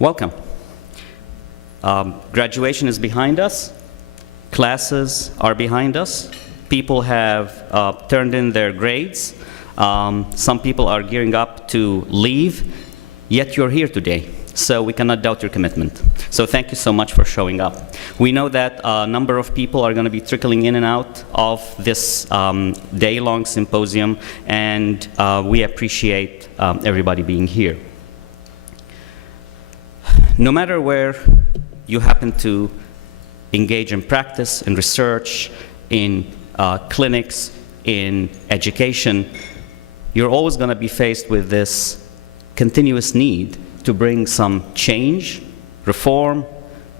Welcome. Graduation is behind us. Classes are behind us. People have turned in their grades. Some people are gearing up to leave, yet you're here today. So we cannot doubt your commitment. So thank you so much for showing up. We know that a number of people are going to be trickling in and out of this day-long symposium, and we appreciate everybody being here. No matter where you happen to engage in practice, in research, in clinics, in education, you're always going to be faced with this continuous need to bring some change, reform,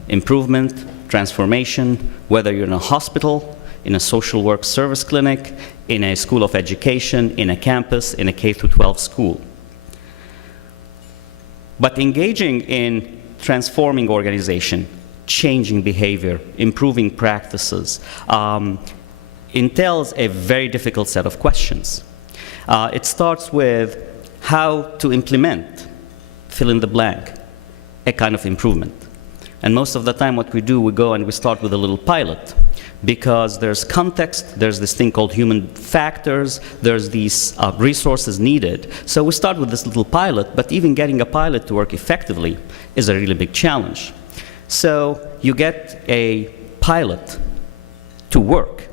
improvement, transformation, whether you're in a hospital, in a social work service clinic, in a school of education, in a campus, in a K-12 school. But engaging in transforming organization, changing behavior, improving practices, entails a very difficult set of questions. It starts with how to implement, fill in the blank, a kind of improvement. And most of the time what we do, we go and we start with a little pilot, because there's context, there's this thing called human factors, there's these resources needed. So we start with this little pilot, but even getting a pilot to work effectively is a really big challenge. So you get a pilot to work.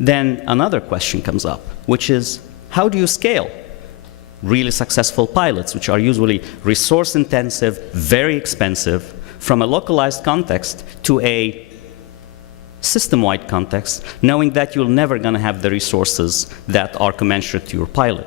Then another question comes up, which is, how do you scale really successful pilots, which are usually resource-intensive, very expensive, from a localized context to a system-wide context, knowing that you're never going to have the resources that are commensurate to your pilot.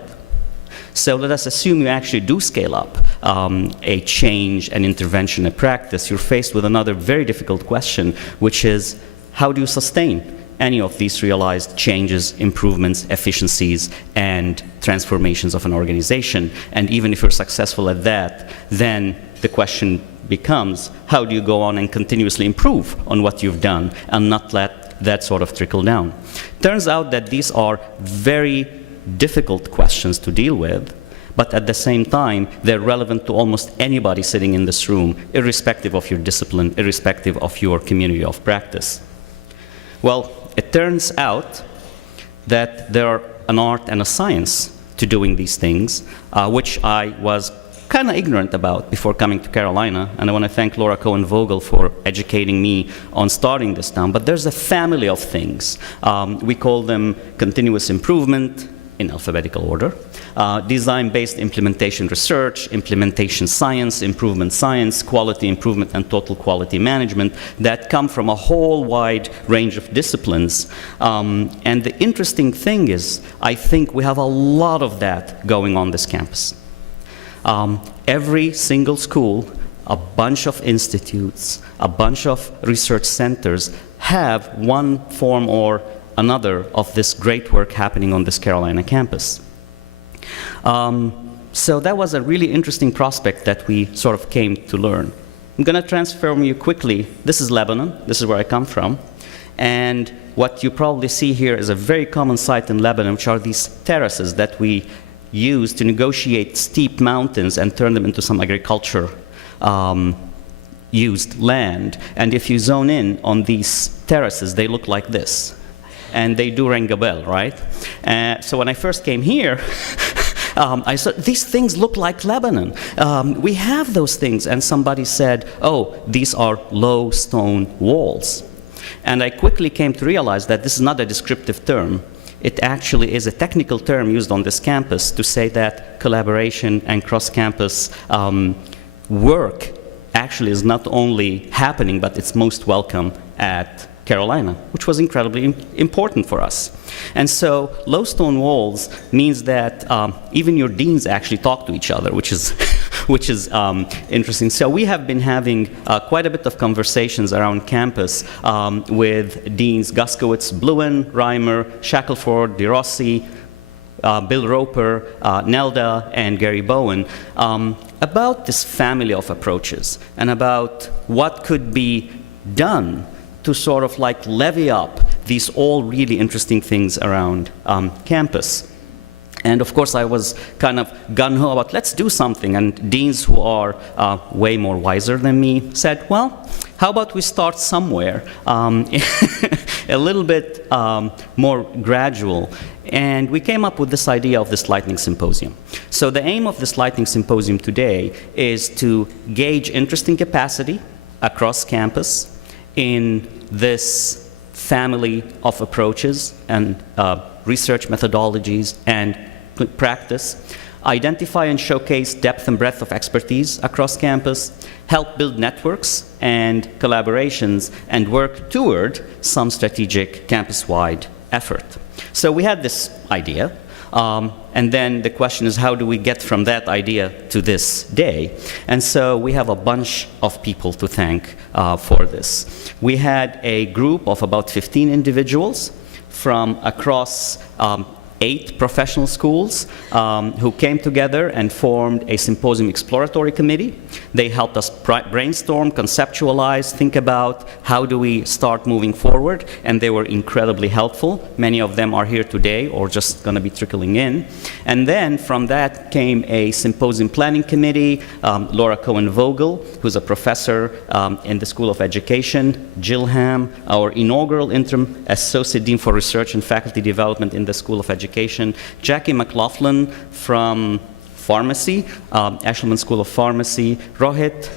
So let us assume you actually do scale up a change, an intervention, a practice. You're faced with another very difficult question, which is, how do you sustain any of these realized changes, improvements, efficiencies, and transformations of an organization? And even if you're successful at that, then the question becomes, how do you go on and continuously improve on what you've done and not let that sort of trickle down? Turns out that these are very difficult questions to deal with, but at the same time, they're relevant to almost anybody sitting in this room, irrespective of your discipline, irrespective of your community of practice. Well, it turns out that there are an art and a science to doing these things, which I was kind of ignorant about before coming to Carolina, and I want to thank Laura Cohen-Vogel for educating me on starting this down. But there's a family of things. We call them continuous improvement, in alphabetical order, design-based implementation research, implementation science, improvement science, quality improvement, and total quality management that come from a whole wide range of disciplines. And the interesting thing is, I think we have a lot of that going on this campus. Every single school, a bunch of institutes, a bunch of research centers have one form or another of this great work happening on this Carolina campus. So that was a really interesting prospect that we sort of came to learn. I'm going to transform you quickly. This is Lebanon. This is where I come from. And what you probably see here is a very common sight in Lebanon, which are these terraces that we use to negotiate steep mountains and turn them into some agriculture used land. And if you zone in on these terraces, they look like this. And they do ring a bell, right? So when I first came here, I said, these things look like Lebanon. We have those things. And somebody said, oh, these are low stone walls. And I quickly came to realize that this is not a descriptive term. It actually is a technical term used on this campus to say that collaboration and cross-campus work actually is not only happening, but it's most welcome at Carolina, which was incredibly important for us. And so low stone walls means that even your deans actually talk to each other, which is interesting. So we have been having quite a bit of conversations around campus with deans Guskowitz, Bluen, Reimer, Shackelford, DeRossi, Bill Roper, Nelda, and Gary Bowen about this family of approaches and about what could be done to sort of like levy up these all really interesting things around campus. And of course, I was kind of gung-ho about, let's do something. And deans who are way more wiser than me said, well, how about we start somewhere, a little bit more gradual. And we came up with this idea of this Lightning Symposium. So the aim of this Lightning Symposium today is to gauge interest and capacity across campus in this family of approaches and research methodologies and practice, identify and showcase depth and breadth of expertise across campus, help build networks and collaborations, and work toward some strategic campus-wide effort. So we had this idea, and then the question is, how do we get from that idea to this day? And so we have a bunch of people to thank for this. We had a group of about 15 individuals from across 8 professional schools who came together and formed a symposium exploratory committee. They helped us brainstorm, conceptualize, think about how do we start moving forward, and they were incredibly helpful. Many of them are here today or just going to be trickling in. And then from that came a symposium planning committee, Laura Cohen-Vogel, who's a professor in the School of Education, Jill Ham, our inaugural interim associate dean for research and faculty development in the School of Education, Jackie McLaughlin from pharmacy, Eshelman School of Pharmacy, Rohit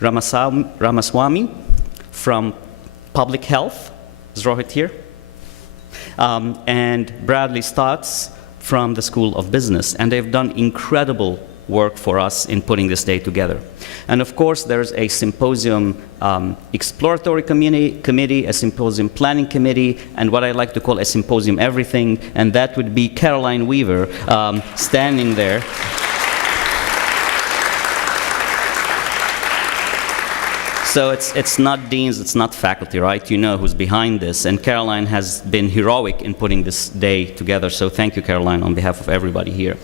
Ramaswamy from public health. Is Rohit here? And Bradley Stotts from the School of Business. And they've done incredible work for us in putting this day together. And of course, there's a symposium exploratory committee, a symposium planning committee, and what I like to call a symposium everything, and that would be Caroline Weaver standing there. So it's not deans, it's not faculty, right? You know who's behind this. And Caroline has been heroic in putting this day together. So thank you, Caroline, on behalf of everybody here.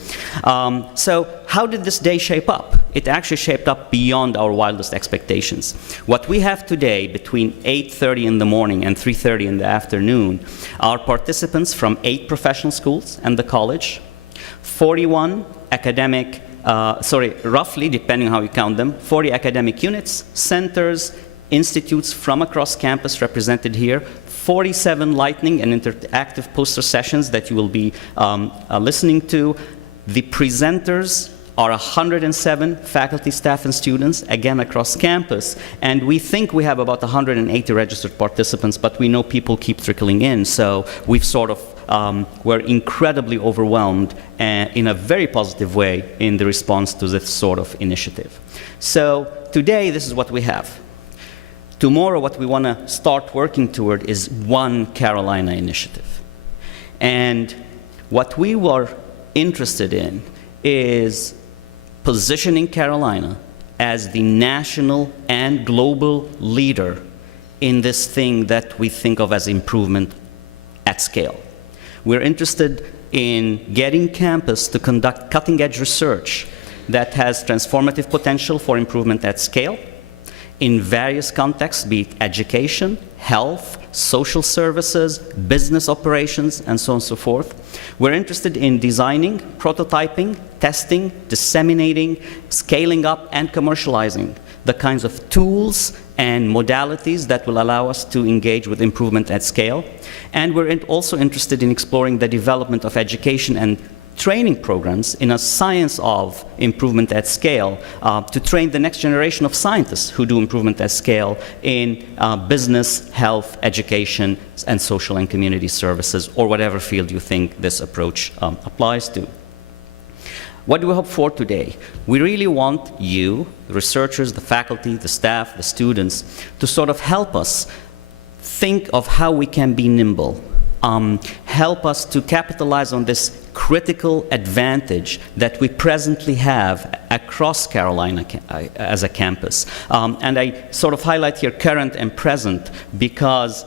So how did this day shape up? It actually shaped up beyond our wildest expectations. What we have today between 8:30 in the morning and 3:30 in the afternoon are participants from 8 professional schools and the college, 41 academic roughly, depending on how you count them, 40 academic units, centers, institutes from across campus represented here, 47 lightning and interactive poster sessions that you will be listening to. The presenters are 107 faculty, staff, and students, again across campus. And we think we have about 180 registered participants, but we know people keep trickling in. So we've sort of we're incredibly overwhelmed in a very positive way in the response to this sort of initiative. So today, this is what we have. Tomorrow, what we want to start working toward is One Carolina initiative. And what we were interested in is positioning Carolina as the national and global leader in this thing that we think of as improvement at scale. We're interested in getting campus to conduct cutting-edge research that has transformative potential for improvement at scale in various contexts, be it education, health, social services, business operations, and so on and so forth. We're interested in designing, prototyping, testing, disseminating, scaling up, and commercializing the kinds of tools and modalities that will allow us to engage with improvement at scale. And we're also interested in exploring the development of education and training programs in a science of improvement at scale to train the next generation of scientists who do improvement at scale in business, health, education, and social and community services, or whatever field you think this approach applies to. What do we hope for today? We really want you, the researchers, the faculty, the staff, the students, to sort of help us think of how we can be nimble, help us to capitalize on this critical advantage that we presently have across Carolina as a campus. And I sort of highlight here current and present because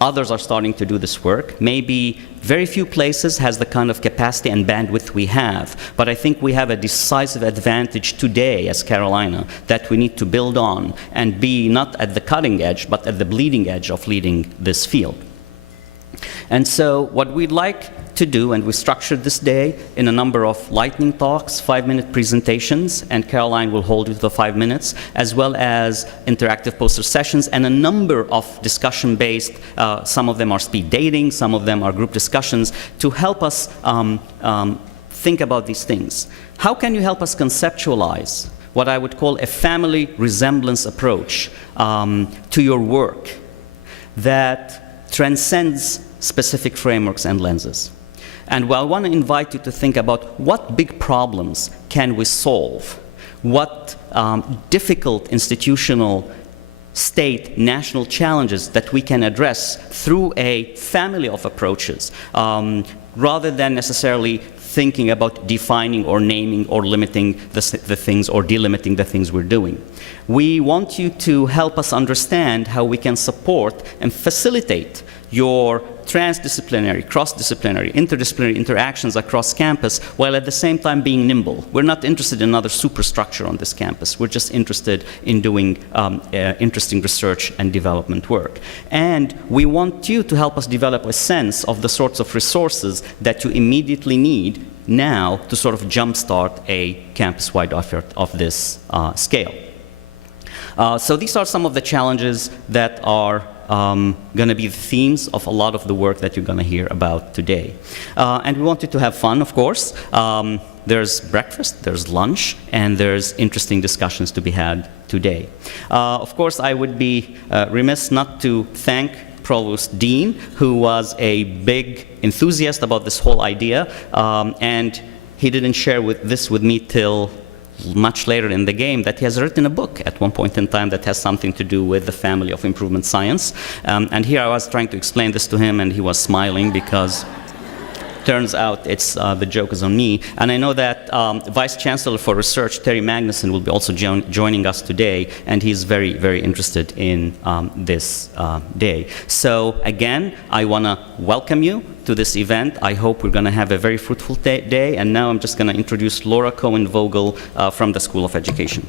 others are starting to do this work. Maybe very few places has the kind of capacity and bandwidth we have, but I think we have a decisive advantage today as Carolina that we need to build on and be not at the cutting edge, but at the bleeding edge of leading this field. And so what we'd like to do, and we structured this day in a number of lightning talks, 5-minute presentations, and Caroline will hold you to the 5 minutes, as well as interactive poster sessions, and a number of discussion-based, some of them are speed dating, some of them are group discussions, to help us think about these things. How can you help us conceptualize what I would call a family resemblance approach to your work that transcends specific frameworks and lenses? And I want to invite you to think about what big problems can we solve, what difficult institutional, state, national challenges that we can address through a family of approaches, rather than necessarily thinking about defining or naming or limiting the things or delimiting the things we're doing. We want you to help us understand how we can support and facilitate your transdisciplinary, cross-disciplinary, interdisciplinary interactions across campus, while at the same time being nimble. We're not interested in another superstructure on this campus. We're just interested in doing interesting research and development work. And we want you to help us develop a sense of the sorts of resources that you immediately need now to sort of jumpstart a campus-wide effort of this scale. So these are some of the challenges that are going to be the themes of a lot of the work that you're going to hear about today. And we want you to have fun, of course. There's breakfast, there's lunch, and there's interesting discussions to be had today. Of course, I would be remiss not to thank Provost Dean, who was a big enthusiast about this whole idea, and he didn't share this with me till much later in the game, that he has written a book at one point in time that has something to do with the family of improvement science. And here I was trying to explain this to him, and he was smiling because turns out it's the joke is on me. And I know that Vice Chancellor for Research, Terry Magnuson, will be also joining us today, and he's very, very interested in this day. So again, I want to welcome you to this event. I hope we're going to have a very fruitful day. And now I'm just going to introduce Laura Cohen-Vogel from the School of Education.